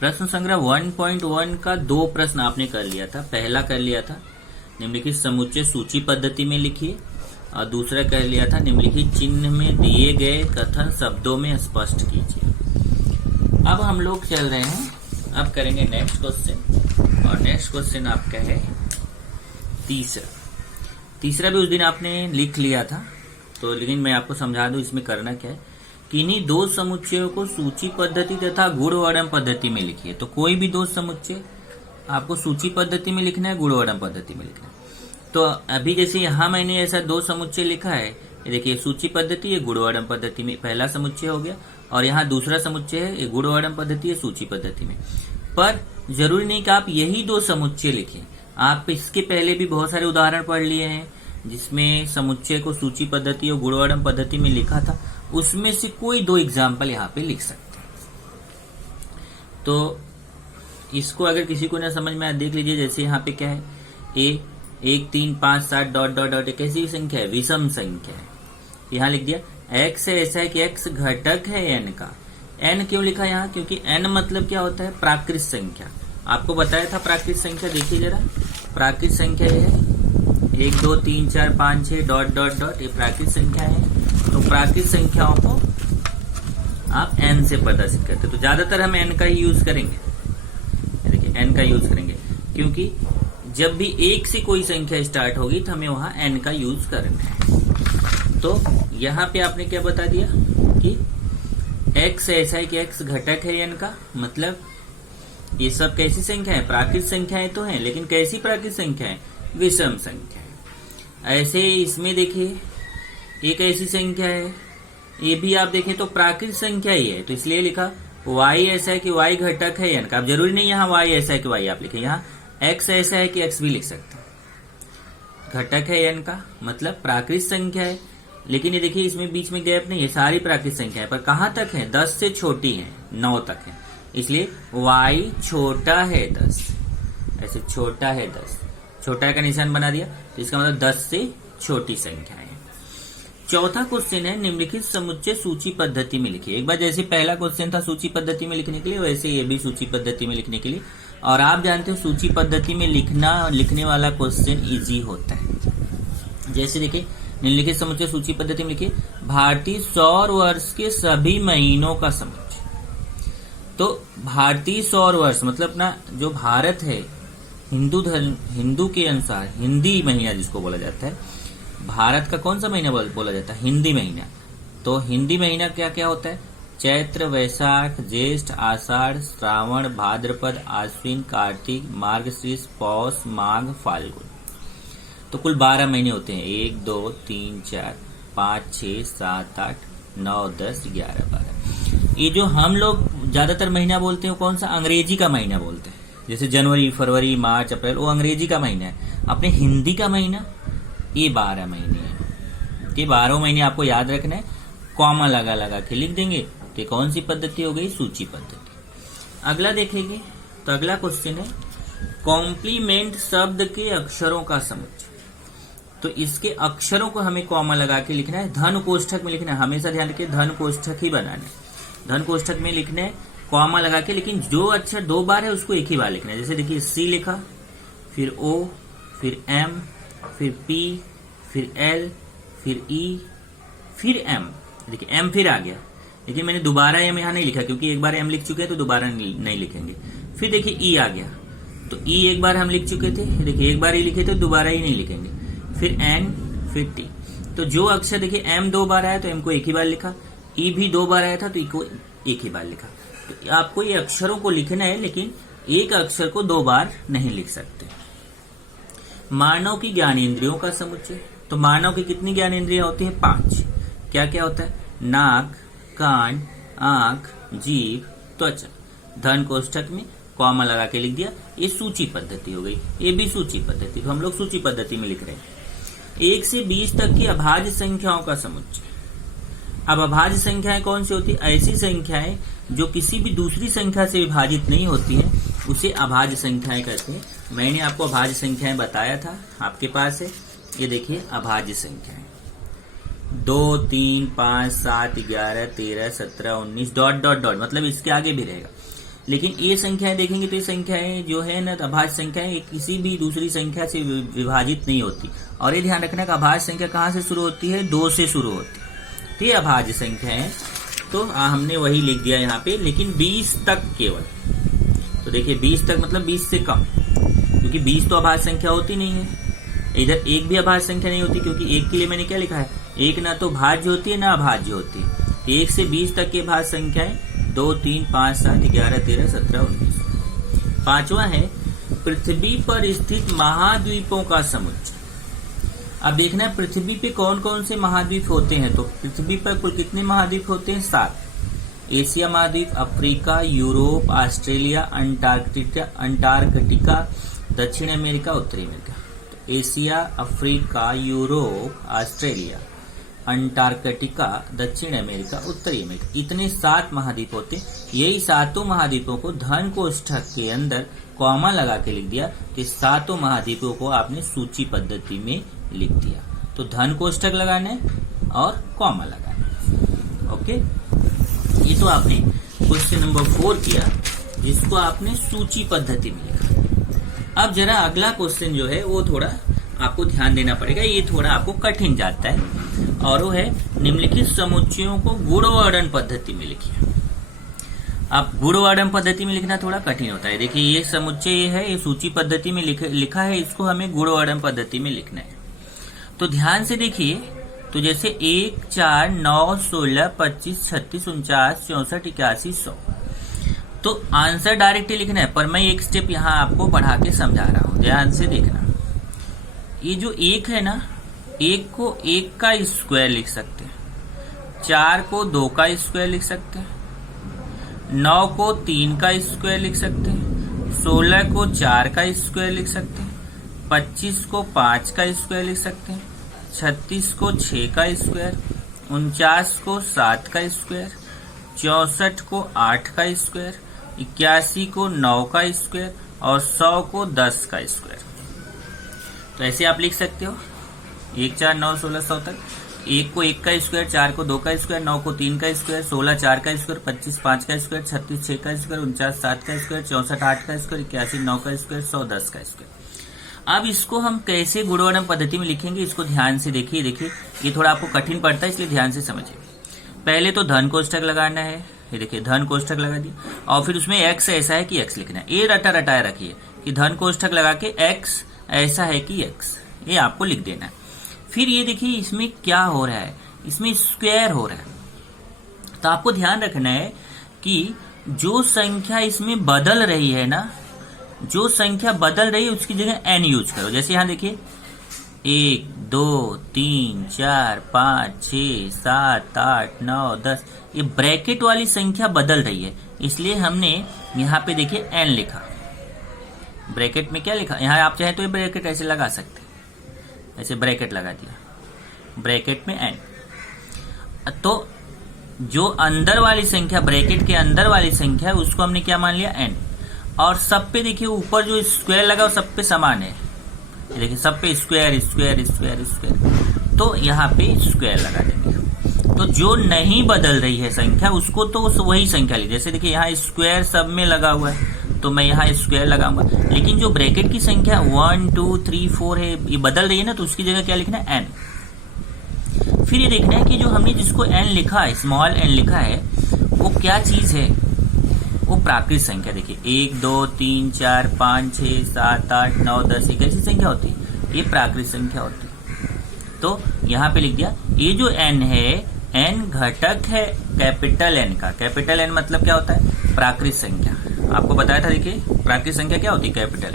प्रश्न संग्रह 1.1 का 2 प्रश्न आपने कर लिया था। पहला कर लिया था निम्नलिखित समुच्चय सूची पद्धति में लिखिए, और दूसरा कर लिया था निम्नलिखित चिन्ह में दिए गए कथन शब्दों में स्पष्ट कीजिए। अब हम लोग चल रहे हैं, अब करेंगे नेक्स्ट क्वेश्चन, और नेक्स्ट क्वेश्चन आपका है तीसरा भी उस दिन आपने लिख लिया था, तो लेकिन मैं आपको समझा दूं इसमें करना क्या है। किन्हीं दो समुच्चयों को सूची पद्धति तथा गुणवर्णन पद्धति में लिखिए। तो कोई भी दो समुच्चय आपको सूची पद्धति में लिखना है, गुणवर्णन पद्धति में लिखना है। तो अभी जैसे यहाँ मैंने ऐसा दो समुच्चय लिखा है, देखिए सूची पद्धति ये गुणवर्णन पद्धति में पहला समुच्चय हो गया, और यहाँ दूसरा समुच्चय है ये गुणवर्णन पद्धति है सूची पद्धति में। पर जरूरी नहीं कि आप यही दो समुच्चय लिखें, आप इसके पहले भी बहुत सारे उदाहरण पढ़ लिए हैं जिसमें समुच्चय को सूची पद्धति और गुणवर्णन पद्धति में लिखा था, उसमें से कोई दो एग्जाम्पल यहाँ पे लिख सकते हैं। तो इसको अगर किसी को ना समझ में आए देख लीजिए, जैसे यहाँ पे क्या है, ए 1 3 5 7 डॉट डॉट डॉट कैसी संख्या है, विषम संख्या है। यहाँ लिख दिया x है, ऐसा है कि x घटक है n का। n क्यों लिखा यहाँ, क्योंकि n मतलब क्या होता है, प्राकृत संख्या। आपको बताया था प्राकृत संख्या, देखिए जरा प्राकृत संख्या ये है 1 2 3 4 5 6 डॉट डॉट डॉट, ये प्राकृत संख्या है। तो प्राकृत संख्याओं को आप n से प्रदर्शित करते, तो ज्यादातर हम n का ही यूज करेंगे। देखिए n का यूज करेंगे क्योंकि जब भी 1 से कोई संख्या स्टार्ट होगी तो हमें वहां n का यूज करना है। तो यहाँ पे आपने क्या बता दिया कि x ऐसा है कि x घटक है n का, मतलब ये सब कैसी संख्या है, प्राकृत संख्याएं तो हैं, लेकिन कैसी प्राकृत संख्या है, विषम संख्या है। ऐसे इसमें देखिए एक ऐसी संख्या है, ये भी आप देखें तो प्राकृत संख्या ही है, तो इसलिए लिखा y ऐसा है कि y घटक है n का। अब जरूरी नहीं यहाँ y ऐसा है कि y आप लिखें, यहाँ x ऐसा है कि x भी लिख सकते हैं। घटक है n का मतलब प्राकृत संख्या है, लेकिन ये देखिए इसमें बीच में गैप नहीं है, सारी प्राकृत संख्या है, पर कहाँ तक है, 10 से छोटी है, 9 तक है, इसलिए y छोटा है 10, ऐसे छोटा है 10, छोटा का निशान बना दिया, तो इसका मतलब 10 से छोटी संख्या है। चौथा क्वेश्चन है निम्नलिखित समुच्चय सूची पद्धति में लिखिए। एक बार जैसे पहला क्वेश्चन था सूची पद्धति में लिखने के लिए, वैसे ये भी सूची पद्धति में लिखने के लिए। और आप जानते हो सूची पद्धति में लिखने वाला क्वेश्चन इजी होता है। जैसे देखिए निम्नलिखित समुच्चय सूची पद्धति में लिखिए, भारतीय सौर वर्ष के सभी महीनों का समुच्चय। तो भारतीय सौर वर्ष मतलब ना जो भारत है, हिंदू के अनुसार हिंदी महीना जिसको बोला जाता है, भारत का कौन सा महीना बोला जाता है, हिंदी महीना। तो हिंदी महीना क्या क्या होता है, चैत्र वैशाख ज्येष्ठ आषाढ़ श्रावण भाद्रपद आश्विन कार्तिक मार्गशीर्ष पौष माघ फाल्गुन। तो कुल 12 महीने होते हैं, 1 2 3 4 5 6 7 8 9 10 11 12। ये जो हम लोग ज्यादातर महीना बोलते हैं कौन सा, अंग्रेजी का महीना बोलते हैं, जैसे जनवरी फरवरी मार्च अप्रैल, वो अंग्रेजी का महीना है। अपने हिंदी का महीना ये 12 महीने हैं। ये 12 महीने आपको याद रखना है, कॉमा लगा लगा के लिख देंगे। तो कौन सी पद्धति हो गई, सूची पद्धति। अगला देखेंगे तो अगला क्वेश्चन है कॉम्प्लीमेंट शब्द के अक्षरों का समुच्चय। तो इसके अक्षरों को हमें कॉमा लगा के लिखना है, धन कोष्ठक में लिखना है। हमेशा ध्यान रखिए धन कोष्ठक ही बनाने, धन कोष्ठक में लिखना है कॉमा लगा के, लेकिन जो अक्षर 2 बार है उसको एक ही बार लिखना है। जैसे देखिए C लिखा, फिर O, फिर M, फिर P, फिर L, फिर E, फिर M। देखिए M फिर आ गया, लेकिन मैंने दोबारा M यहाँ नहीं लिखा क्योंकि एक बार M लिख चुके हैं तो दोबारा नहीं लिखेंगे। फिर देखिए E आ गया, तो E एक बार हम लिख चुके थे, देखिए एक बार ही लिखे तो दोबारा ही नहीं लिखेंगे। फिर N, फिर T। तो जो अक्षर देखिए M 2 बार आया तो M को एक ही बार लिखा, E भी 2 बार आया था तो E को एक ही बार लिखा। तो आपको ये अक्षरों को लिखना है, लेकिन एक अक्षर को 2 बार नहीं लिख सकते। मानव की ज्ञानेंद्रियों का समुच्चय। तो मानव की कितनी ज्ञानेंद्रियां होती हैं, 5। क्या क्या होता है, नाक, कान, आंख, जीभ, त्वचा। धन कोष्ठक में कॉमा लगा के लिख दिया, ये सूची पद्धति हो गई, ये भी सूची पद्धति। तो हम लोग सूची पद्धति में लिख रहे हैं। 1 से 20 तक की अभाज्य संख्याओं का समुच्चय। अब अभाज्य संख्याएं कौन सी होती है, ऐसी संख्याएं जो किसी भी दूसरी संख्या से विभाजित नहीं होती हैं, उसे अभाज्य संख्याएं कहते हैं। मैंने आपको अभाज्य संख्याएं बताया था, आपके पास है, ये देखिए अभाज्य संख्याएं 2 3 5 7 11 13 17 19 डॉट डॉट डॉट, मतलब इसके आगे भी रहेगा। लेकिन ये संख्याएं देखेंगे तो ये संख्याएं जो है ना अभाज्य संख्याएं ये किसी भी दूसरी संख्या से विभाजित नहीं होती। और ये ध्यान रखना कि अभाज्य संख्या कहाँ से शुरू होती है, 2 से शुरू होती है। तो ये अभाज्य संख्या है, तो हमने वही लिख दिया यहाँ पे, लेकिन 20 तक केवल। तो देखिए 20 तक मतलब 20 से कम, क्योंकि 20 तो अभाज्य संख्या होती नहीं है। इधर एक भी अभाज्य संख्या नहीं होती, क्योंकि एक के लिए मैंने क्या लिखा है, एक ना तो भाज्य होती है ना अभाज्य होती है। 1 से 20 तक के भाज्य संख्याएं 2, 3, 5, 7, 11, 13, 17, 19। पांचवा है पृथ्वी पर स्थित महाद्वीपों का समुच्चय। अब देखना है पृथ्वी पे कौन कौन से महाद्वीप होते हैं। तो पृथ्वी पर कुल कितने महाद्वीप होते हैं, 7। एशिया महाद्वीप, अफ्रीका, यूरोप, ऑस्ट्रेलिया, अंटार्कटिका, दक्षिण अमेरिका, उत्तरी अमेरिका। तो Asia, Africa, Europe, Australia, Antarctica, दक्षिण अमेरिका, उत्तरी अमेरिका, इतने 7 महाद्वीप होते। यही 7 महाद्वीपों को धन कोष्ठक के अंदर कॉमा लगा के लिख दिया कि 7 महाद्वीपों को आपने सूची पद्धति में लिख दिया। तो धन कोष्ठक लगाना है और कॉमा लगाना है। ओके, ये तो आपने क्वेश्चन नंबर 4 किया, जिसको आपने सूची पद्धति में लिखा। अब जरा अगला क्वेश्चन जो है वो थोड़ा आपको ध्यान देना पड़ेगा, ये थोड़ा आपको कठिन जाता है, और वो है निम्नलिखित समुच्चयों को गुणवर्णन पद्धति में लिखिए। अब गुणवर्णन पद्धति में लिखना थोड़ा कठिन होता है। देखिए ये समुच्चय है, ये सूची पद्धति में लिखा है, इसको हमें गुणवर्णन पद्धति में लिखना है। तो ध्यान से देखिए, तो जैसे 1, 4, 9, 16, 25, 36, 49, 64, 81, 100। तो आंसर डायरेक्ट लिखना है, पर मैं एक स्टेप यहाँ आपको बढ़ा के समझा रहा हूँ, ध्यान से देखना। ये जो 1 है ना, 1 को 1 का स्क्वायर लिख सकते हैं, 4 को 2 का स्क्वायर लिख सकते हैं, 9 को 3 का स्क्वायर लिख सकते हैं, 16 को 4 का स्क्वायर लिख सकते हैं, 25 को 5 का स्क्वायर लिख सकते हैं, 36 को 6 का स्क्वायर, 49 को 7 का स्क्वायर, 64 को 8 का स्क्वायर, 81 को 9 का स्क्वायर और 100 को 10 का स्क्वायर। तो ऐसे आप लिख सकते हो 1, 4, 9, 16, 100 तक। 1 को 1 का स्क्वायर, 4 को 2 का स्क्वायर, 9 को 3 का स्क्वायर, 16 4 का स्क्वायर, 25 5 का स्क्वायर, 36 6 का स्क्वायर, 49 7 का स्क्वायर, 64 8 का स्क्वायर, 81 9 का स्क्वायर, 100 10 का स्क्वायर। अब इसको हम कैसे गुणवर्णन पद्धति में लिखेंगे, इसको ध्यान से देखिए। देखिए ये थोड़ा आपको कठिन पड़ता है, इसलिए ध्यान से समझिए। पहले तो धन कोष्ठक लगाना है, ये देखिए धन कोष्ठक लगा दिया, और फिर उसमें x ऐसा है कि x लिखना है। ये रटा रटाया रखिए कि धन कोष्ठक लगा के x ऐसा है कि x, ये आपको लिख देना है। फिर ये देखिए इसमें क्या हो रहा है, इसमें स्क्वायर हो रहा है। तो आपको ध्यान रखना है कि जो संख्या इसमें बदल रही है ना, जो संख्या बदल रही है उसकी जगह n यूज करो। जैसे यहां देखिए 1 2 3 4 5 6 7 8 9 10, ये ब्रैकेट वाली संख्या बदल रही है, इसलिए हमने यहाँ पे देखिए n लिखा। ब्रैकेट में क्या लिखा, यहाँ आप चाहे तो ये ब्रैकेट ऐसे लगा सकते, ऐसे ब्रैकेट लगा दिया, ब्रैकेट में n। तो जो अंदर वाली संख्या, ब्रैकेट के अंदर वाली संख्या, उसको हमने क्या मान लिया, n। और सब पे देखिए ऊपर जो स्क्वायर लगा वो सब पे समान है, देखिए सब पे स्क्वायर स्क्वायर स्क्वायर स्क्वायर, तो यहाँ पे स्क्वायर लगा देंगे। तो जो नहीं बदल रही है संख्या उसको तो वही संख्या ली। जैसे देखिए यहाँ स्क्वायर सब में लगा हुआ है, तो मैं यहाँ स्क्वायर लगाऊंगा, लेकिन जो ब्रैकेट की संख्या 1 2 3 4 है, ये बदल रही है ना, तो उसकी जगह क्या लिखना है, n। फिर ये देखना है कि जो हमने जिसको n लिखा है, स्मॉल n लिखा है, वो क्या चीज है, वो प्राकृत संख्या। देखिए 1 2 3 4 5 6 7 8 9 10, ये कैसी संख्या होती है, ये प्राकृत संख्या होती है। तो यहाँ पे लिख दिया, ये जो n है, n घटक है कैपिटल N का। कैपिटल N मतलब क्या होता है, प्राकृत संख्या। आपको बताया था, देखिए प्राकृत संख्या क्या होती है, कैपिटल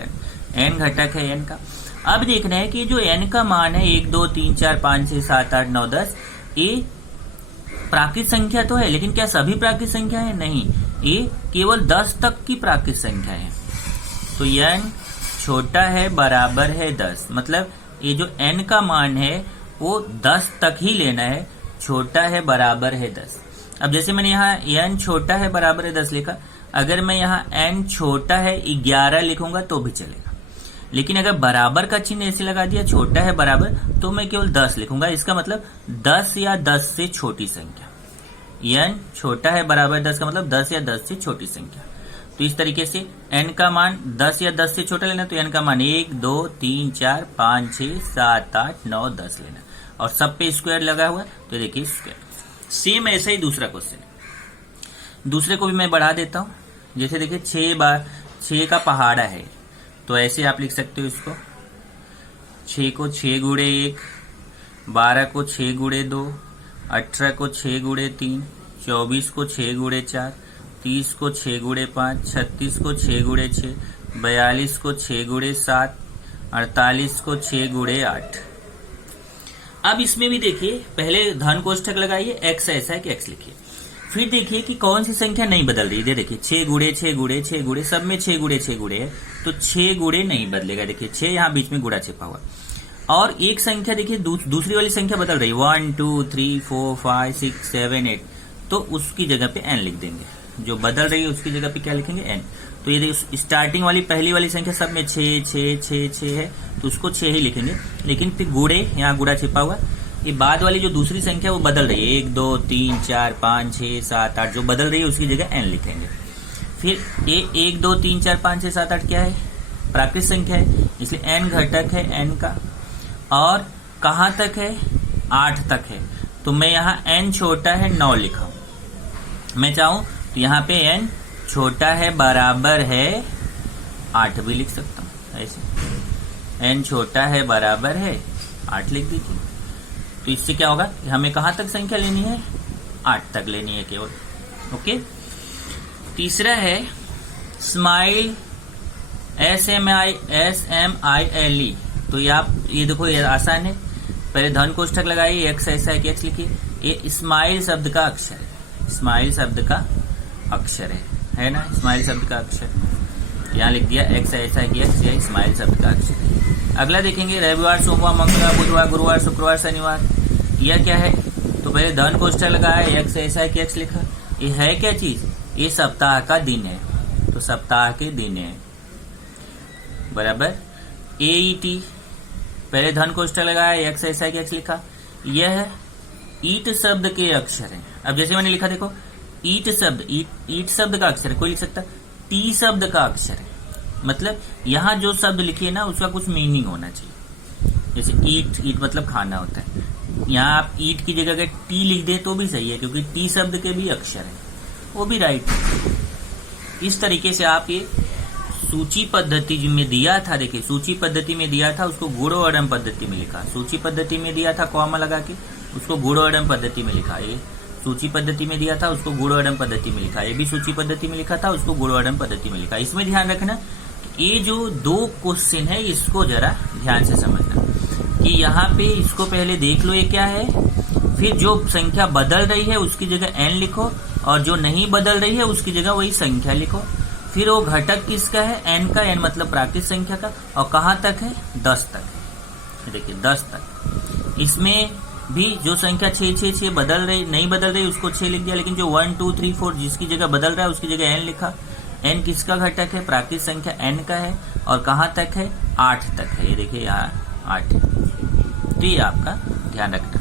N घटक है n का। अब देखना है कि जो n का मान है 1 2 3 4 5 6 7 8 9 10, ये प्राकृत संख्या तो है, लेकिन क्या सभी प्राकृत संख्या है, नहीं, ये केवल 10 तक की प्राकृत संख्या है। तो n छोटा है बराबर है 10, मतलब ये जो n का मान है वो 10 तक ही लेना है, छोटा है बराबर है 10। अब जैसे मैंने यहाँ n छोटा है बराबर है 10 लिखा, अगर मैं यहाँ n छोटा है 11 लिखूंगा तो भी चलेगा, लेकिन अगर बराबर का चिन्ह ऐसे लगा दिया, छोटा है बराबर, तो मैं केवल 10 लिखूंगा। इसका मतलब 10 या 10 से छोटी संख्या। n छोटा है बराबर 10 का मतलब 10 या 10 से छोटी संख्या। तो इस तरीके से n का मान 10 या 10 से छोटा लेना, तो n का मान 1 2 3 4 5 6 7 8 9 10 लेना, और सब पे स्क्वायर लगा हुआ है, तो देखिए स्क्वायर। सेम ऐसा ही दूसरा क्वेश्चन, दूसरे को भी मैं बढ़ा देता हूं। जैसे देखिए 6 का पहाड़ा है, तो ऐसे आप लिख सकते हो इसको, 6 को 6 गुणे 1, 12 को 6 गुणे 2, 18 को 6 गुणे 3, 24 को 6 गुणे 4, 30 को 6 गुणे 5, 36 को 6 गुणे 6, 42 को 6 गुणे 7, 48 को 6 गुणे 8। अब इसमें भी देखिए, पहले धन कोष्ठक लगाइए, x ऐसा है कि x लिखिए, फिर देखिए कि कौन सी संख्या नहीं बदल रही है। देखिए 6 गुणे 6 गुणे 6 गुणे, सब में 6 गुणे 6 गुणे है, तो 6 गुणे नहीं बदलेगा। देखिए 6 यहाँ बीच में गुणा छिपा हुआ, और एक संख्या देखिए दूसरी वाली संख्या बदल रही है, 1 2 3 4 5 6 7 8, तो उसकी जगह पे n लिख देंगे। जो बदल रही है उसकी जगह पे क्या लिखेंगे, n। तो ये स्टार्टिंग वाली पहली वाली संख्या सब में 6 6 6 6 है, तो उसको 6 ही लिखेंगे, लेकिन फिर गुणे, यहाँ गुणा छिपा हुआ, ये बाद वाली जो दूसरी संख्या वो बदल रही है, 1 2 3 4 5 6 7 8, जो बदल रही है उसकी जगह n लिखेंगे। फिर ये 1 2 3 4 5 6 7 8 क्या है, प्राकृत संख्या है, इसलिए n घटक है n का, और कहाँ तक है, 8 तक है, तो मैं यहाँ n छोटा है 9 लिखा हूं। मैं चाहूं तो यहाँ पे n छोटा है बराबर है 8 भी लिख सकता हूं, ऐसे n छोटा है बराबर है 8 लिख दीजिए। तो इससे क्या होगा, हमें कहाँ तक संख्या लेनी है, 8 तक लेनी है केवल। ओके। तीसरा है स्माइल, SMILE। तो ये देखो, ये आसान है, पहले धन कोष्ठक लगाइए, x ऐसा है कि x लिखिए। ये स्माइल शब्द का अक्षर है, स्माइल शब्द का अक्षर है ना, स्माइल शब्द का अक्षर यहाँ लिख दिया, x ऐसा है कि x, ये स्माइल शब्द का अक्षर है। अगला देखेंगे रविवार, सोमवार, मंगलवार, बुधवार, गुरुवार, शुक्रवार, शनिवार, यह क्या है, तो पहले धन कोष्ठक लगाया, x ऐसा है कि x लिखा। ये है क्या चीज, ये सप्ताह का दिन है, तो सप्ताह के दिन है, बराबर। AET, पहले धन कोष्ठक लगाया, x ऐसा है कि x लिखा। यह ईट शब्द के अक्षर है। अब जैसे मैंने लिखा देखो, ईट शब्द, ईट शब्द का अक्षर है, कोई लिख सकता, टी शब्द का अक्षर है, मतलब यहाँ जो शब्द लिखिए ना उसका कुछ मीनिंग होना चाहिए। जैसे ईट मतलब खाना होता है, यहाँ आप ईट की जगह अगर टी लिख दे तो भी सही है, क्योंकि टी शब्द के भी अक्षर है, वो भी राइट है। इस तरीके से आप ये सूची पद्धति में दिया था, देखिए सूची पद्धति में दिया था, उसको गुणोत्तर पद्धति में लिखा। सूची पद्धति में दिया था कॉमा लगा के, उसको गुणोत्तर पद्धति में लिखा। ये सूची पद्धति में दिया था, उसको गुणोत्तर पद्धति में लिखा। ये भी सूची पद्धति में लिखा था, उसको गुणोत्तर पद्धति में लिखा। इसमें ध्यान रखना, ये जो 2 क्वेश्चन है इसको जरा ध्यान से समझना कि यहाँ पे इसको पहले देख लो ये क्या है, फिर जो संख्या बदल रही है उसकी जगह n लिखो, और जो नहीं बदल रही है उसकी जगह वही संख्या लिखो। फिर वो घटक किसका है, n का, n मतलब प्राकृत संख्या का, और कहाँ तक है, 10 तक। देखिए 10 तक। इसमें भी जो संख्या 6 6 6 बदल रही, नहीं बदल रही, उसको 6 लिख दिया, लेकिन जो 1 2 3 4 जिसकी जगह बदल रहा है उसकी जगह n लिखा। n किसका घटक है, प्राकृत संख्या n का है, और कहाँ तक है, 8 तक है। ये देखिए यहाँ 8 है। तो ये आपका ध्यान रखना।